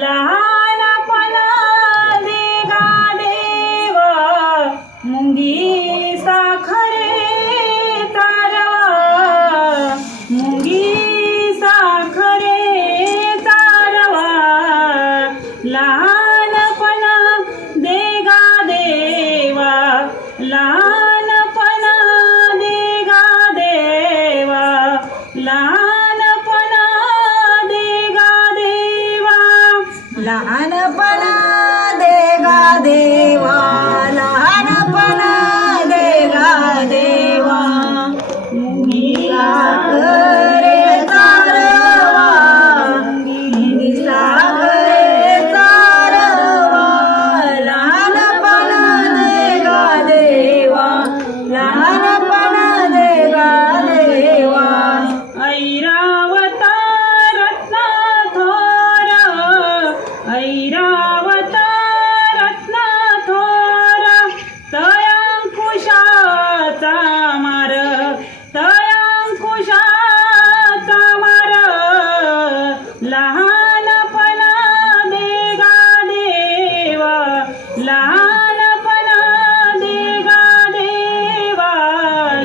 लहानपणा देगा देवा मुंगी साखरे तारवा मुंगी साखरे तारवा लहानपणा देगा देवा लहानपणा देगा देवा लहानपणा देगा देवा लहानपणा देगा देवा लहानपणा देगा देवा मुंगी साखरे तारवा मुंगी साखरे तारवा लहानपणा देगा देवा लहानपणा देगा देवा ऐरावता रत्ना थोर ऐरावता रत्ना थोर तयांकुशाचा मार तयांकुशाचा मार लहानपणा देगा देवा लहानपणा देगा देवा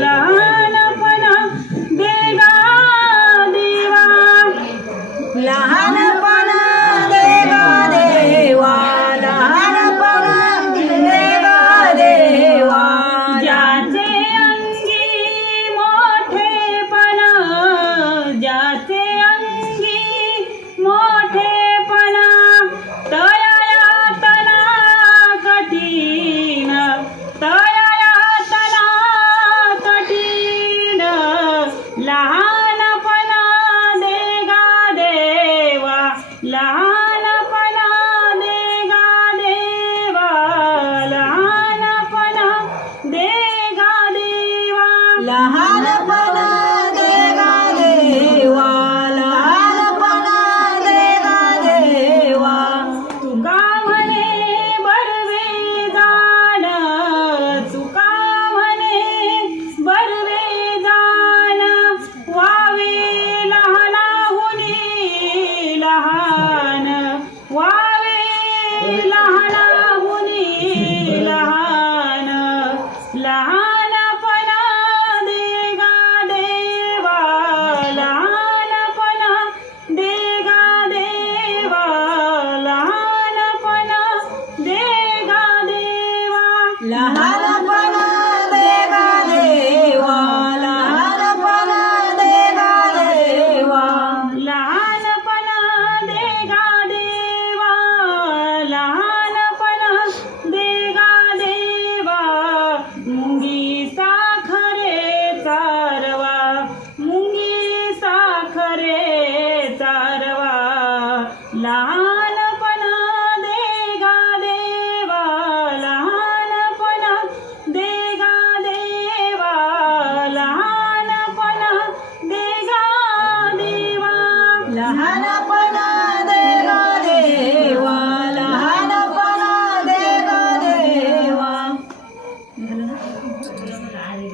लहानपणा देगा देवा लहानपणा देगा देवा लहानपणा देगा देवा ज्याचे अंगी मोठेपणा ज्याचे अंगी मोठेपणा तया यातना कठीण तया यातना कठीण लहानपणा देगा देवा लहानपणा देगा देवा लहानपणा देगा देवा लहानपणा देगा देवा लहानपणा देगा देवा तुका म्हणे बरवे जाण तुका म्हणे बरवे जाण वावे लहानाहुनी लहान वावे लहानाहुनी लहान लहानपणा देगा देवा लहानपणा देगा देवा लहानपणा देगा देवा लहानपणा देगा देवा लहानपणा देगा देवा लहानपणा देगा देवा लहानपणा देगा देवा मुंगी साखरे चारवा मुंगी साखरे चारवा लहान